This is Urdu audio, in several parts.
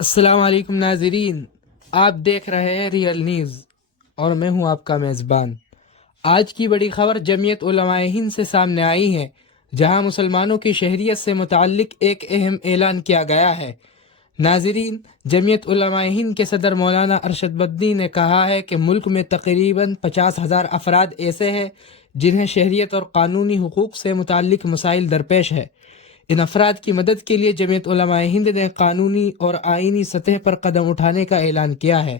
السلام علیکم ناظرین، آپ دیکھ رہے ہیں ریئل نیوز اور میں ہوں آپ کا میزبان۔ آج کی بڑی خبر جمعیت علماء ہند سے سامنے آئی ہے، جہاں مسلمانوں کی شہریت سے متعلق ایک اہم اعلان کیا گیا ہے۔ ناظرین، جمعیت علماء ہند کے صدر مولانا ارشد بدی نے کہا ہے کہ ملک میں تقریباً 50,000 افراد ایسے ہیں جنہیں شہریت اور قانونی حقوق سے متعلق مسائل درپیش ہے۔ ان افراد کی مدد کے لیے جمعیت علماء ہند نے قانونی اور آئینی سطح پر قدم اٹھانے کا اعلان کیا ہے۔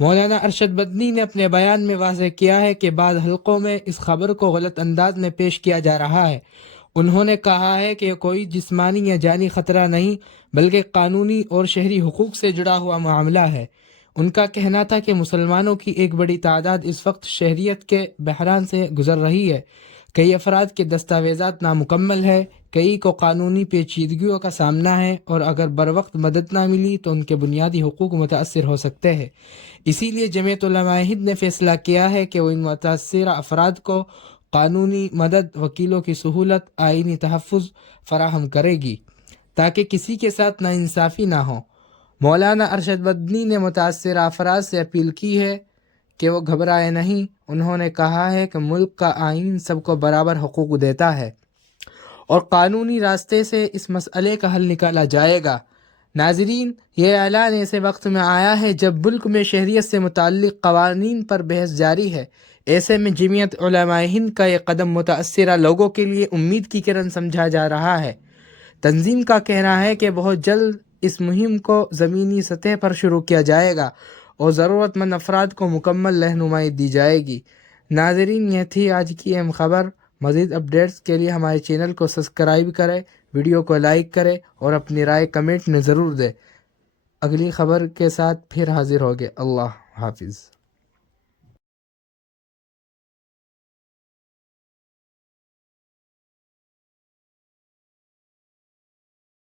مولانا ارشد بدنی نے اپنے بیان میں واضح کیا ہے کہ بعض حلقوں میں اس خبر کو غلط انداز میں پیش کیا جا رہا ہے۔ انہوں نے کہا ہے کہ یہ کوئی جسمانی یا جانی خطرہ نہیں، بلکہ قانونی اور شہری حقوق سے جڑا ہوا معاملہ ہے۔ ان کا کہنا تھا کہ مسلمانوں کی ایک بڑی تعداد اس وقت شہریت کے بحران سے گزر رہی ہے۔ کئی افراد کے دستاویزات نامکمل ہیں، کئی کو قانونی پیچیدگیوں کا سامنا ہے، اور اگر بروقت مدد نہ ملی تو ان کے بنیادی حقوق متاثر ہو سکتے ہیں۔ اسی لیے جمعیت علماء ہند نے فیصلہ کیا ہے کہ وہ ان متاثرہ افراد کو قانونی مدد، وکیلوں کی سہولت، آئینی تحفظ فراہم کرے گی تاکہ کسی کے ساتھ ناانصافی نہ ہو۔ مولانا ارشد بدنی نے متاثرہ افراد سے اپیل کی ہے کہ وہ گھبرائے نہیں۔ انہوں نے کہا ہے کہ ملک کا آئین سب کو برابر حقوق دیتا ہے اور قانونی راستے سے اس مسئلے کا حل نکالا جائے گا۔ ناظرین، یہ اعلان ایسے وقت میں آیا ہے جب ملک میں شہریت سے متعلق قوانین پر بحث جاری ہے۔ ایسے میں جمعیت علماء ہند کا یہ قدم متاثرہ لوگوں کے لیے امید کی کرن سمجھا جا رہا ہے۔ تنظیم کا کہنا ہے کہ بہت جلد اس مہم کو زمینی سطح پر شروع کیا جائے گا اور ضرورت مند افراد کو مکمل رہنمائی دی جائے گی۔ ناظرین، یہ تھی آج کی اہم خبر۔ مزید اپڈیٹس کے لیے ہمارے چینل کو سبسکرائب کریں، ویڈیو کو لائک کریں اور اپنی رائے کمنٹ میں ضرور دیں۔ اگلی خبر کے ساتھ پھر حاضر ہوگے۔ اللہ حافظ۔